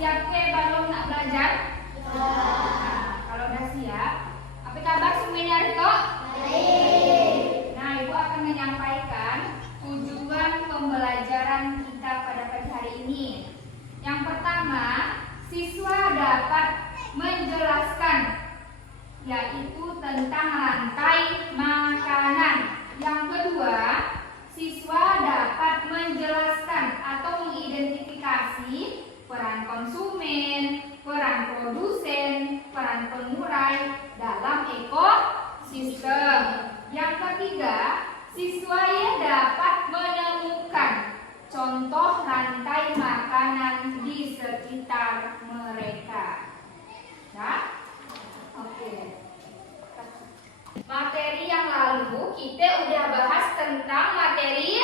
siap ke belum nak belajar? Nah, kalau udah siap, apa kabar semuanya Rito? Baik. Nah, Ibu akan menyampaikan tujuan pembelajaran kita pada pagi hari ini. Yang pertama, siswa dapat menjelaskan, yaitu tentang rantai makanan. Yang kedua, siswa dapat menjelaskan atau mengidentifikasi peran konsumen, peran produsen, peran pengurai dalam ekosistem. Yang ketiga, siswa dapat menemukan contoh rantai makanan di sekitar mereka. Nah, oke. Materi yang lalu kita udah bahas tentang materi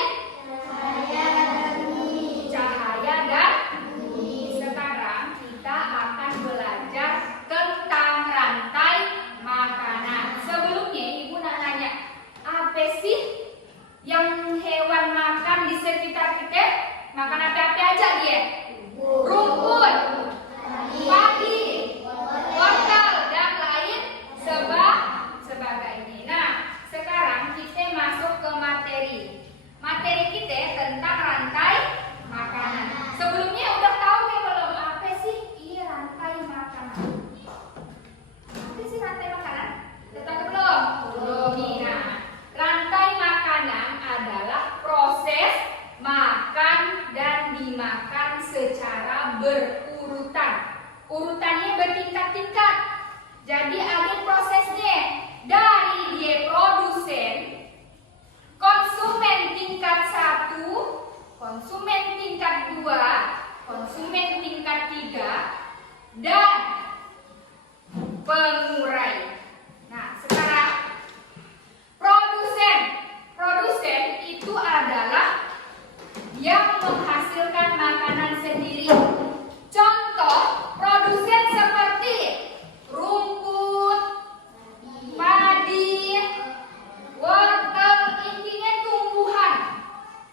cahaya dan bunyi. Sekarang kita akan belajar tentang rantai makanan. Sebelumnya Ibu nak nanya, apa sih yang hewan makan di sekitar kita? Makan apa-apa aja dia? Rumput, padi, wortel, dan lain sebagainya. Nah, sekarang kita masuk ke materi. Materi kita tentang rantai makanan. Sebelumnya udah tahu ya belum? Apa sih rantai makanan? Apa sih rantai makanan? Udah tahu belum? Belum. Nah, rantai makanan adalah proses makan dan dimakan secara berurutan. Urutannya bertingkat-tingkat. Jadi ada prosesnya. Dari dia produsen, konsumen tingkat 1, konsumen tingkat 2, konsumen tingkat 3, dan pengurai. Nah, sekarang produsen itu adalah yang menghasilkan makanan sendiri. Contoh produsen seperti rumput, padi, wortel, intinya tumbuhan.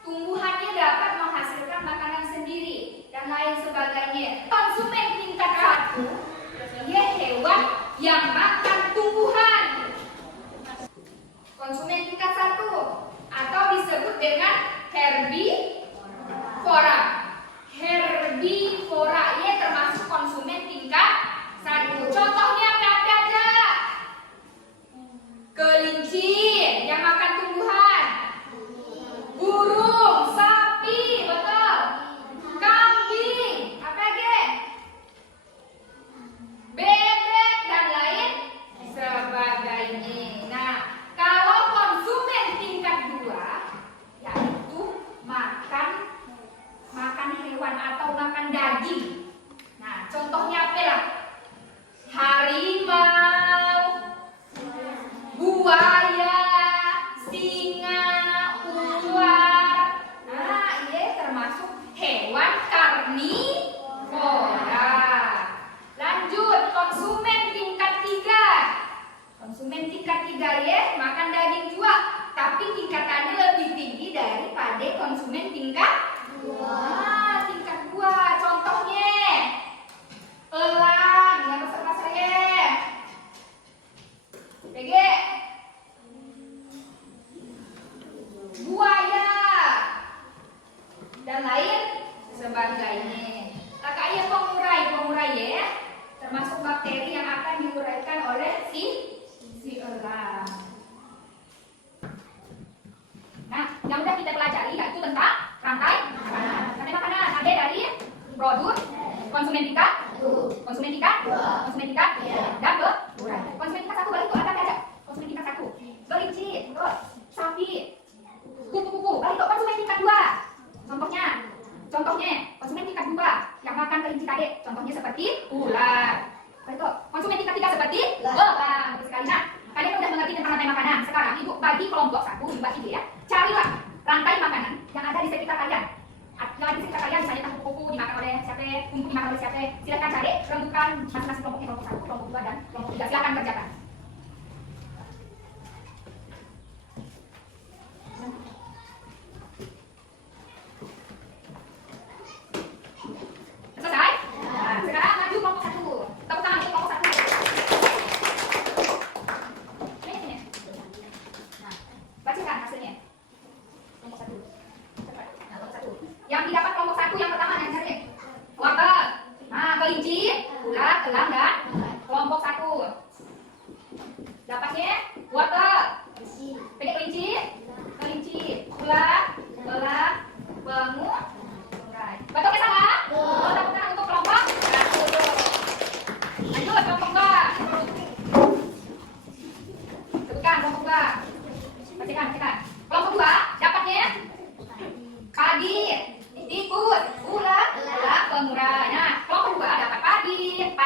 Tumbuhannya dapat menghasilkan makanan sendiri dan lain sebagainya. Konsumen tingkat 1, dia hewan yang makan tumbuhan. Konsumen tingkat 1 atau disebut dengan herbivora. Herbivora ini termasuk konsumen tingkat 1. Contohnya apa aja? Kelinci yang makan tumbuhan, burung, sapi, betul, kambing, apa lagi? Bebek dan lain sebagainya. Nah, kalau konsumen tingkat 2, yaitu makan hewan atau makan daging. Nah, contohnya apa lah? Harimau, buaya, singa, ular. Nah, ini termasuk hewan karnivora. Lanjut, konsumen tingkat 3. Konsumen tingkat 3 ya, makan daging juga, tapi tingkatannya lebih tinggi daripada konsumen tingkat 2. Tingkat 2, contohnya elang, yang besar-besar ya. PG, buaya, dan lain sebagainya. Kakaknya pengurai ya, termasuk bakteri yang akan diuraikan oleh si elang. Nah, yang sudah kita pelajari yaitu tentang rantai makanan. Rantai makanan ada dari produk, konsumen tingkat 1, konsumen tingkat 2, konsumen tingkat 3, dan pengurai. Konsumen tingkat 1 balik itu apa aja? Konsumen tingkat 1, kelinci, terus sapi, kupu-kupu. Balik itu konsumen tingkat 2. Contohnya konsumen tingkat 2 yang makan kelinci tadi. Contohnya seperti ular. Balik itu konsumen tingkat 3 seperti elang. Sekali. Nah, kalian udah mengerti tentang rantai makanan. Sekarang Ibu bagi kelompok 1, dibagi ya. Carilah rantai makanan yang ada di sekitar kalian. Yang ada di sekitar kalian, misalnya tahu kuku dimakan oleh siapa, bumbu dimakan oleh siapa. Silakan cari, rembukan masing-masing kelompoknya, kelompok 1, kelompok 2, dan kelompok 3. Silakan kerjakan. Selesai? Nah,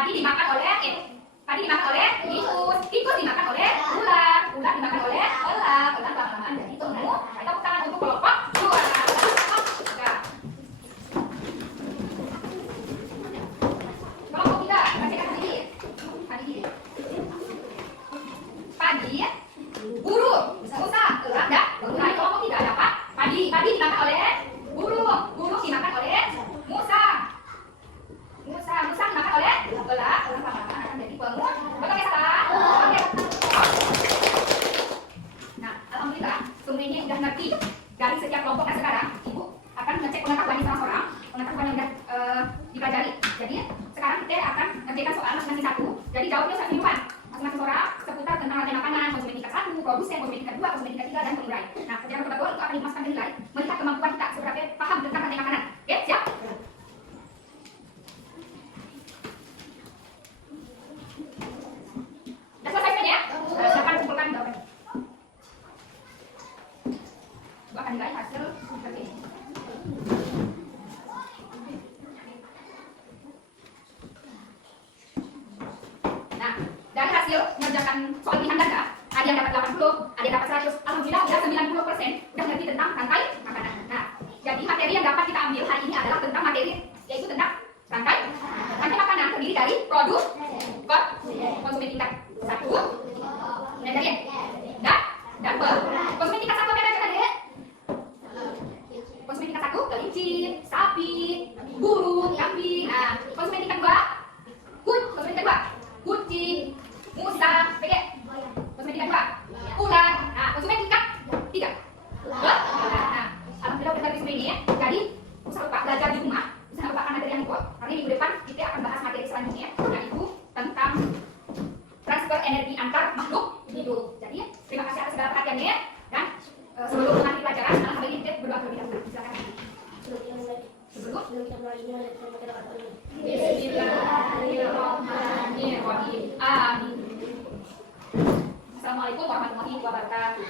Padi dimakan oleh tikus, tikus dimakan oleh ular, ular dimakan oleh elang, elang lama-lama jadi temu. Kita tepuk tangan untuk kelompok dua. Nah, kelompok tiga, bacakan tadi. Padi, burung, musa, elang, dan mulai kelompok tiga dapat padi, padi dimakan oleh burung, burung dimakan oleh musa, musa dimakan oleh elang, elang lama-lama akan jadi pengut. Betul ya salah? Oke. Nah, alhamdulillah semuanya udah ngerti dari setiap kelompok. Dan sekarang ibu akan ngecek pengetahuan di salah seorang, pengetahuan yang udah dipelajari. Jadi sekarang kita akan ngerjakan soal masing-masing satu. Jadi jawabnya satu mingguan masing-masing orang seputar tentang rantai makanan, konsumen tingkat 1, produsen, konsumen tingkat 2, konsumen tingkat 3, dan pengurai. Nah, ketika pengetahuan itu akan dimasukkan nilai melihat kemampuan kita seberapa paham tentang rantai makanan. Oke, siap? Sudah selesai kan ya? Silakan kumpulkan jawabannya. Gua akan nilai hasil seperti ini. Nah, dari hasil mengerjakan soal pilihan ganda, ada yang dapat 80, ada yang dapat 100. Alhamdulillah udah 90% udah ngerti tentang rantai makanan. Nah, jadi materi yang dapat kita ambil hari ini adalah tentang materi, yaitu tentang rantai makanan terdiri dari produk, konsumen tingkat 1, dan dari dan konsumen tingkat 1 ada tadi. Konsumen tingkat 1 kelinci, sapi, burung, kambing. Nah, konsumen tingkat 2 konsumen tingkat 2 kucing, musa, pede. Konsumen tingkat 2 ular. Nah, konsumen tingkat 3 nah, alhamdulillah udah dari ini ya. Jadi usah lupa belajar di rumah, usah lupakan materi yang ikut. Karena minggu depan kita akan bahas materi selanjutnya, yaitu tentang transfer energi antar makhluk hidup. Jadi terima kasih atas segala perhatiannya, dan sebelum mengakhiri pelajaran, alhamdulillah kita berdoa terlebih dahulu. Silakan. Sebelum kita mulai, Bismillahirrahmanirrahim. Amin. Assalamualaikum warahmatullahi wabarakatuh.